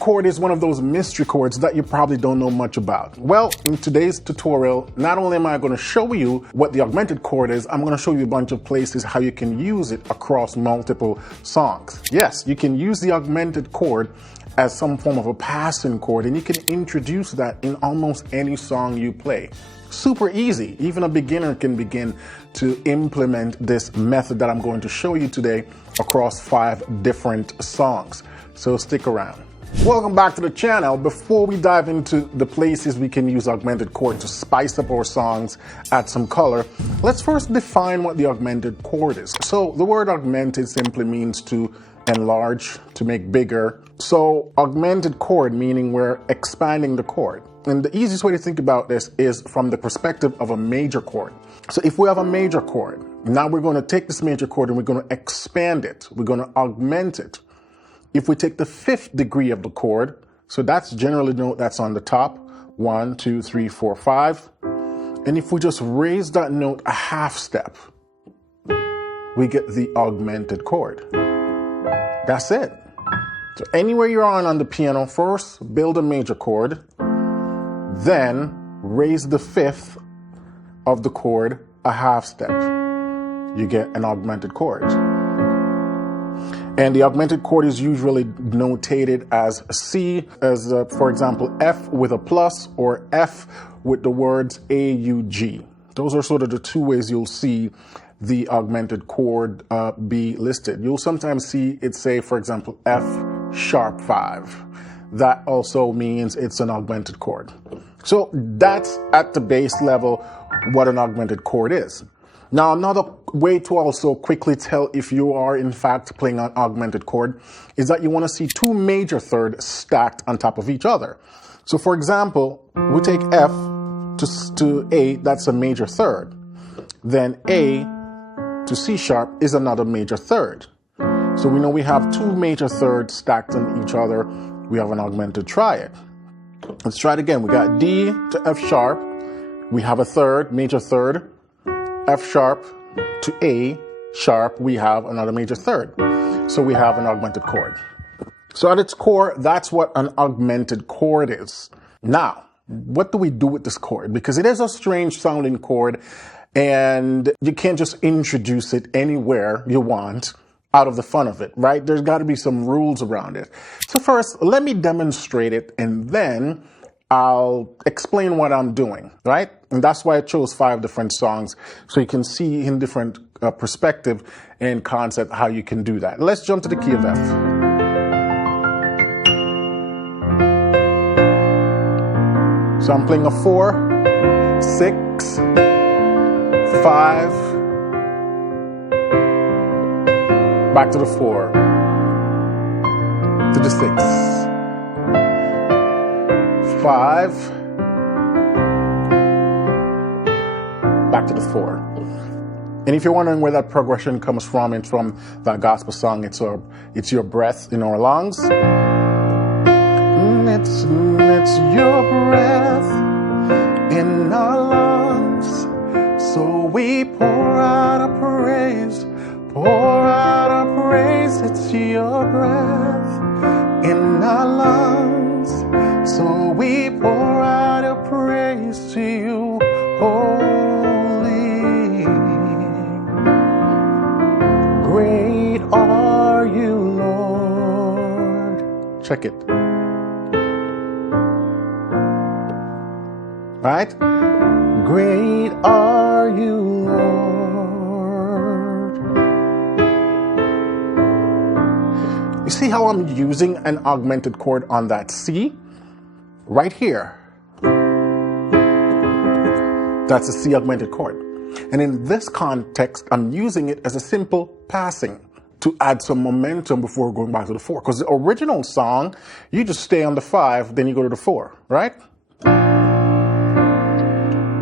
chord is one of those mystery chords that you probably don't know much about. Well, in today's tutorial, not only am I going to show you what the augmented chord is, I'm going to show you a bunch of places how you can use it across multiple songs. Yes, you can use the augmented chord as some form of a passing chord, and you can introduce that in almost any song you play. Super easy. Even a beginner can begin to implement this method that I'm going to show you today across 5 different songs. So stick around. Welcome back to the channel. Before we dive into the places we can use augmented chord to spice up our songs, add some color, let's first define what the augmented chord is. So the word augmented simply means to enlarge, to make bigger. So augmented chord meaning we're expanding the chord. And the easiest way to think about this is from the perspective of a major chord. So if we have a major chord, now we're going to take this major chord and we're going to expand it. We're going to augment it. If we take the 5th degree of the chord, so that's generally the note that's on the top, 1, 2, 3, 4, 5. And if we just raise that note a half step, we get the augmented chord. That's it. So anywhere you're on the piano, first build a major chord, then raise the 5th of the chord a half step. You get an augmented chord. And the augmented chord is usually notated as C, as for example, F with a plus or F with the words A-U-G. Those are sort of the 2 ways you'll see the augmented chord be listed. You'll sometimes see it say, for example, F sharp 5. That also means it's an augmented chord. So that's at the base level what an augmented chord is. Now, another way to also quickly tell if you are in fact playing an augmented chord is that you want to see 2 major thirds stacked on top of each other. So for example, we take F to A, that's a major third. Then A to C sharp is another major third. So we know we have 2 major thirds stacked on each other. We have an augmented triad. Let's try it again. We got D to F sharp. We have a third, major third. F sharp to A sharp, we have another major third. So we have an augmented chord. So at its core, that's what an augmented chord is. Now, what do we do with this chord? Because it is a strange sounding chord and you can't just introduce it anywhere you want out of the fun of it, right? There's got to be some rules around it. So first, let me demonstrate it and then I'll explain what I'm doing, right? And that's why I chose 5 different songs, so you can see in different perspective and concept how you can do that. Let's jump to the key of F. So I'm playing a 4, 6, 5, back to the 4, to the 6. 5, back to the 4. And if you're wondering where that progression comes from, it's from that gospel song, It's Your Breath in Our Lungs. It's your breath in our lungs, so we pour out a praise, it's your breath in our lungs. So we pour out a praise to you, holy. Great are you, Lord. Check it. Right? Great are you, Lord. You see how I'm using an augmented chord on that C? Right here. That's a C augmented chord. And in this context, I'm using it as a simple passing to add some momentum before going back to the 4. Because the original song, you just stay on the 5, then you go to the 4, right?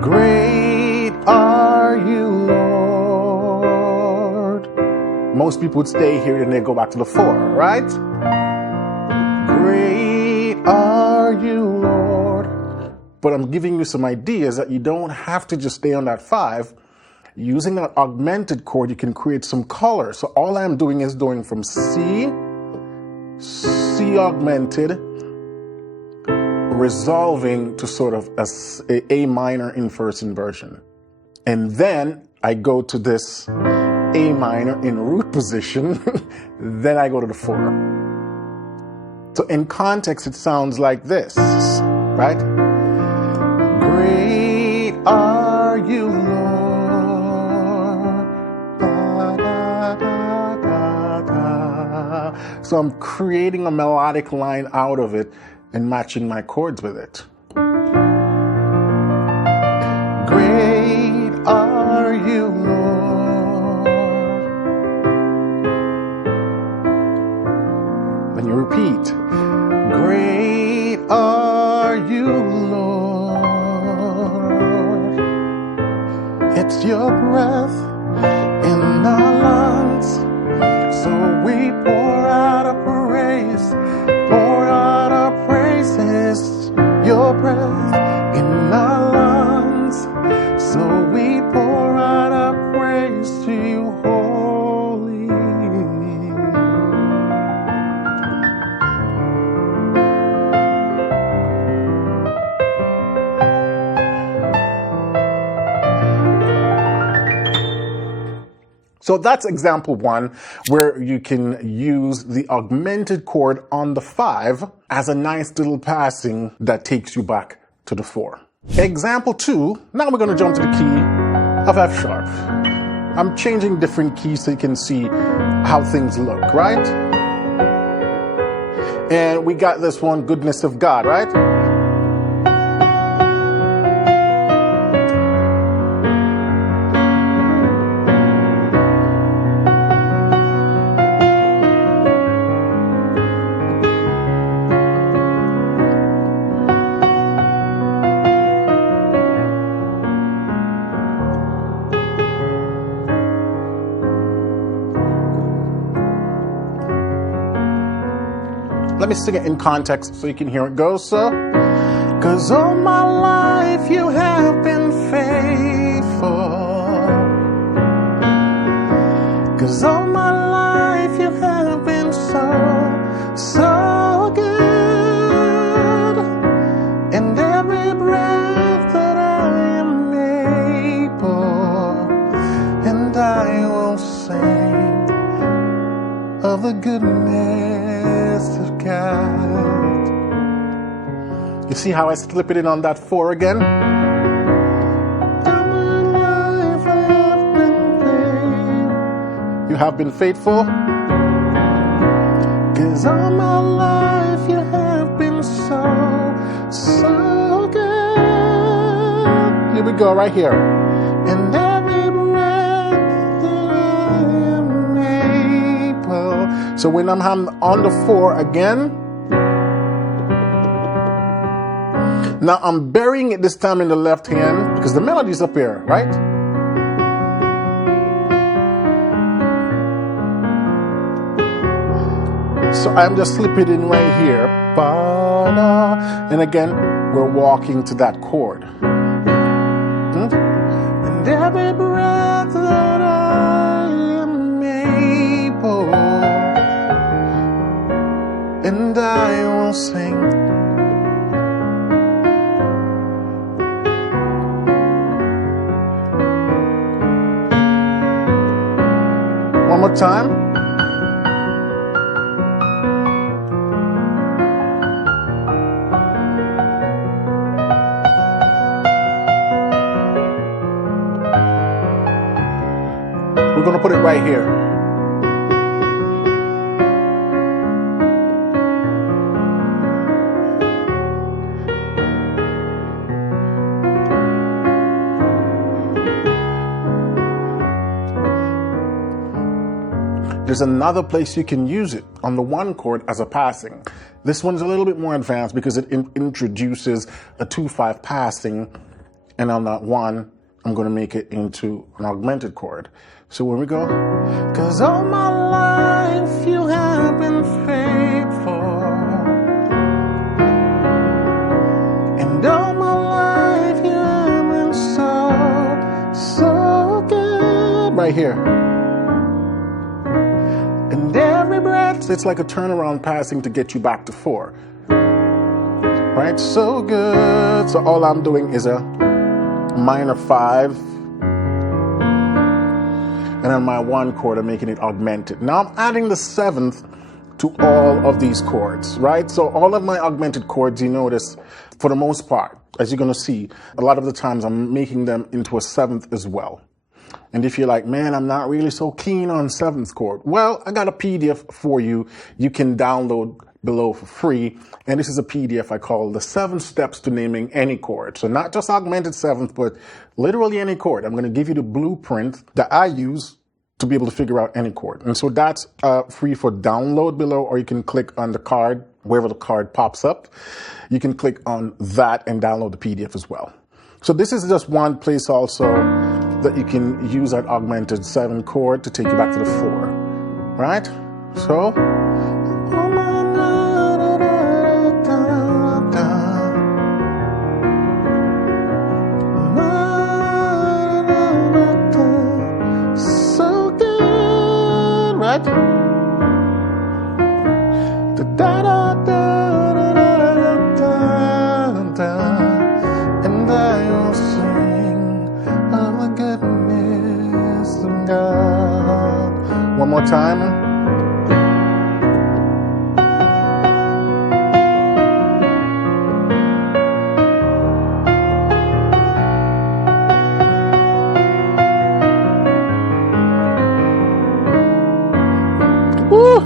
Great are you, Lord. Most people would stay here and they go back to the 4, right? Great are you, Lord. But I'm giving you some ideas that you don't have to just stay on that 5. Using an augmented chord, you can create some color. So all I'm doing is going from C, C augmented, resolving to sort of a minor in first inversion. And then I go to this A minor in root position, then I go to the 4. So in context, it sounds like this, right? Great are you, Lord. Da, da, da, da, da. So I'm creating a melodic line out of it and matching my chords with it. Great are you, Lord. Then you repeat. Great are you, Lord. It's your breath in our lungs, so we pour out our praise, pour out our praises. Your breath in our lungs, so we pour out our praise to you, holy. So that's example 1, where you can use the augmented chord on the 5 as a nice little passing that takes you back to the 4. Example 2, now we're going to jump to the key of F sharp. I'm changing different keys so you can see how things look, right? And we got this one, Goodness of God, right? Let me sing it in context so you can hear it go. So, 'cause all my life you have been faithful. 'Cause all my life you have been so good. And every breath that I am able, and I will sing of the goodness of God. You see how I slip it in on that 4 again? You have been faithful. 'Cause all my life you have been so good. Here we go, right here. And every breath that I am able. So when I'm on the 4 again, now I'm burying it this time in the left hand because the melody's up here, right? So I'm just slipping it in right here. Ba-da. And again, we're walking to that chord. And every breath that I am able, and I will sing. One more time. We're going to put it right here. There's another place you can use it on the 1 chord as a passing. This one's a little bit more advanced because it introduces a 2/5 passing, and on that 1, I'm going to make it into an augmented chord. So when we go, 'cause all my life you have been faithful, and all my life you have been so good. Right here. And every breath, it's like a turnaround passing to get you back to 4. right? So good. So all I'm doing is a minor 5, and on my 1 chord, I'm making it augmented. Now I'm adding the 7th to all of these chords, right? So all of my augmented chords, you notice, for the most part, as you're going to see, a lot of the times I'm making them into a 7th as well. And if you're like, man, I'm not really so keen on 7th chord, well, I got a PDF for you. You can download below for free. And this is a PDF I call the 7 steps to naming any chord. So not just augmented 7th, but literally any chord. I'm going to give you the blueprint that I use to be able to figure out any chord. And so that's free for download below, or you can click on the card, wherever the card pops up. You can click on that and download the PDF as well. So this is just one place also that you can use that augmented 7 chord to take you back to the 4, right? So, so good, right? And I will sing of the goodness of God. One more time. Woo!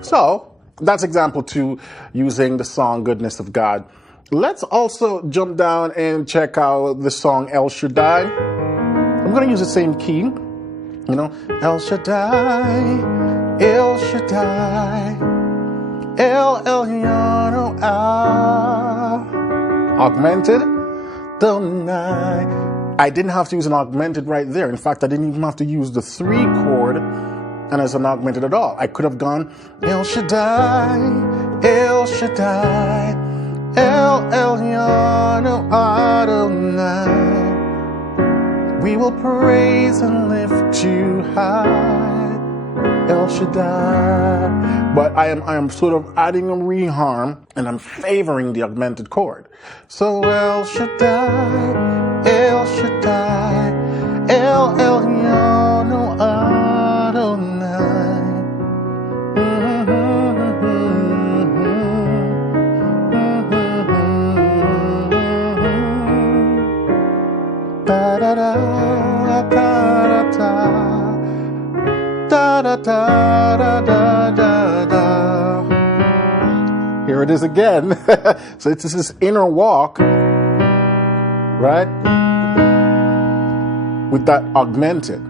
So that's example 2, using the song Goodness of God. Let's also jump down and check out the song El Shaddai. I'm going to use the same key, you know, El Shaddai, El Shaddai, El Elyon, augmented, don't I didn't have to use an augmented right there. In fact, I didn't even have to use the 3 chord and as an augmented at all. I could have gone El Shaddai, El Shaddai, El Elyon Adonai. We will praise and lift you high, El Shaddai. But I am sort of adding a reharm, and I'm favoring the augmented chord. So El Shaddai, El Shaddai, El Elyon Adonai. Da da da da da da da da da da. Here it is again. So it's this inner walk, right? With that augmented.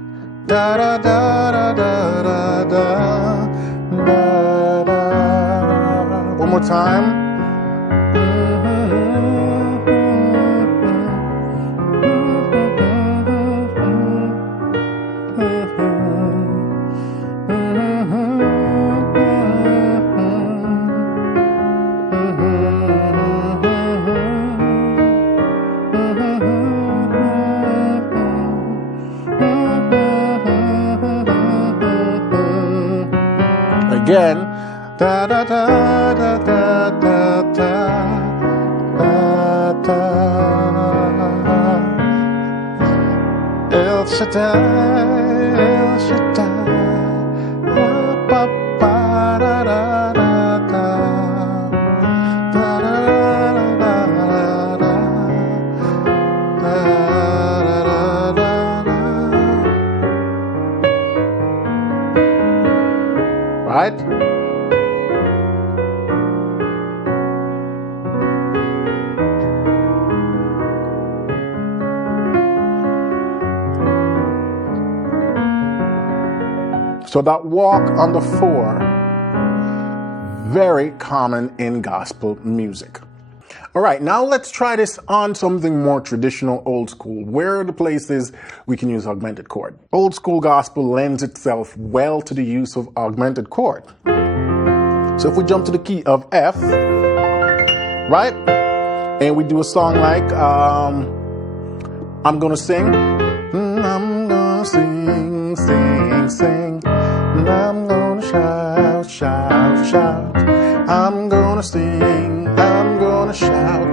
Da da da da da da da da. One more time. Again, da da da da da da da da. El Shaddai, El Shaddai, ba ba da da da da, da da da da da da da. Right? So that walk on the 4, very common in gospel music. All right, now let's try this on something more traditional, old school. Where are the places we can use augmented chord? Old school gospel lends itself well to the use of augmented chord. So if we jump to the key of F, right? And we do a song like, I'm gonna sing. I'm gonna sing, sing, sing. And I'm gonna shout, shout, shout. I'm gonna sing, I'm gonna shout.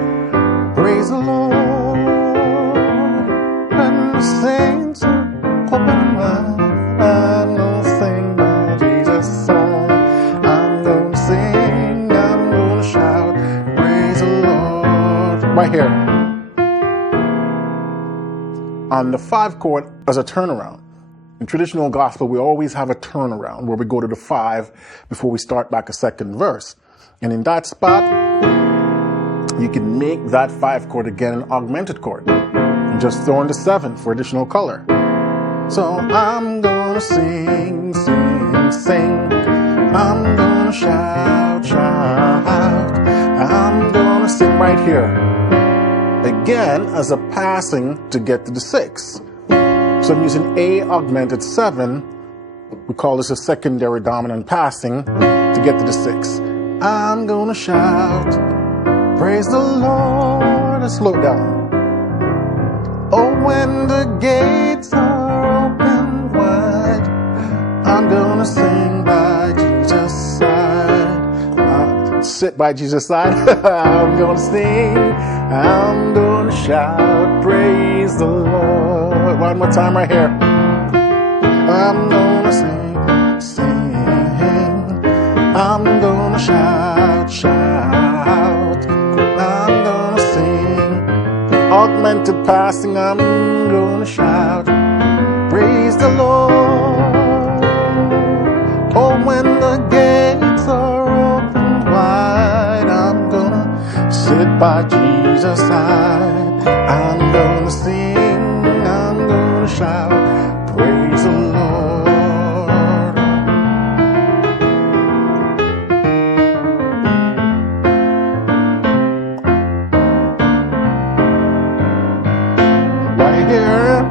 Praise the Lord. And the saints open wide. I'm gonna sing by Jesus' side. I'm gonna sing, I'm gonna shout. Praise the Lord. Right here. On the 5 chord as a turnaround. In traditional gospel, we always have a turnaround where we go to the 5 before we start back a second verse. And in that spot, you can make that 5 chord again an augmented chord. And just throw in the 7 for additional color. So I'm gonna sing, sing, sing. I'm gonna shout, shout. I'm gonna sing right here. Again, as a passing to get to the 6. So I'm using A augmented 7. We call this a secondary dominant passing to get to the 6. I'm gonna shout, praise the Lord. Let's slow it down. Oh, when the gates are open wide, I'm gonna sing by Jesus' side. Sit by Jesus' side. I'm gonna sing, I'm gonna shout, praise the Lord. One more time right here. I'm gonna sing, sing. I'm gonna shout, shout. I'm gonna sing. Augmented passing, I'm gonna shout, praise the Lord. Oh, when the gates are open wide, I'm gonna sit by Jesus' side. I'm gonna sing, I'm gonna shout, praise the Lord. Right here.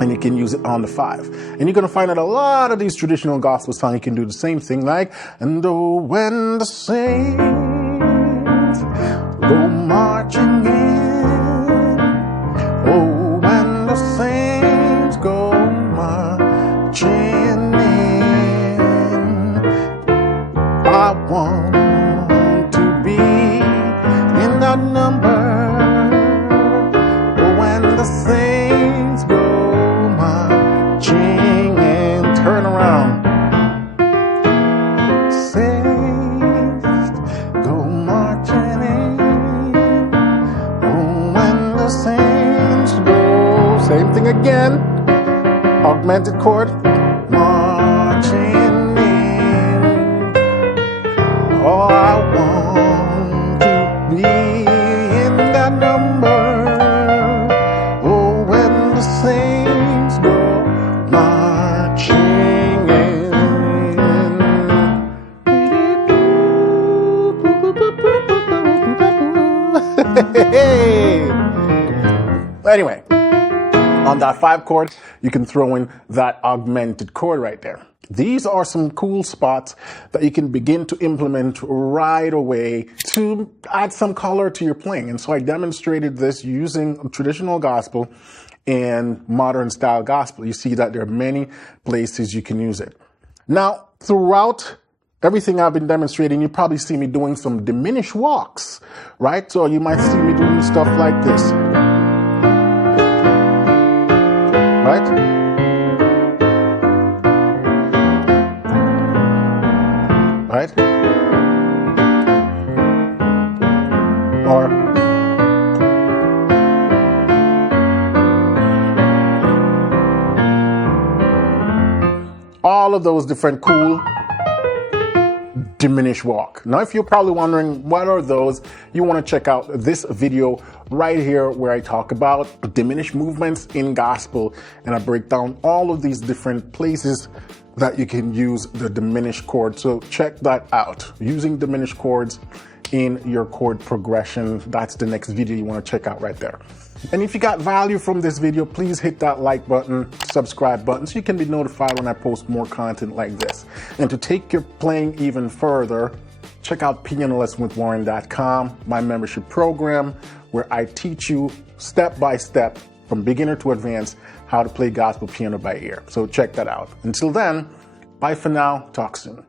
And you can use it on the 5. And you're going to find out a lot of these traditional gospel songs, you can do the same thing like, and oh, when the saints go marching in, oh, when the saints go marching in, I want to be in that number. Oh, when the saints go marching in, turn around. Saints go marching in. Oh, when the saints go, same thing again. Augmented chord, marching in. Oh, I want to be in that number. Oh, when the saints go marching in. Anyway, on that 5 chord, you can throw in that augmented chord right there. These are some cool spots that you can begin to implement right away to add some color to your playing. And so I demonstrated this using traditional gospel and modern style gospel. You see that there are many places you can use it. Now, throughout everything I've been demonstrating, you probably see me doing some diminished walks, right? So you might see me doing stuff like this, right? Right? Or all of those different cool diminished walk. Now, if you're probably wondering what are those, you want to check out this video right here where I talk about diminished movements in gospel, and I break down all of these different places that you can use the diminished chord. So check that out. Using diminished chords in your chord progression. That's the next video you want to check out right there. And if you got value from this video, please hit that like button, subscribe button, so you can be notified when I post more content like this. And to take your playing even further, check out pianolessonwithwarren.com, my membership program, where I teach you step by step, from beginner to advanced, how to play gospel piano by ear. So check that out. Until then, bye for now. Talk soon.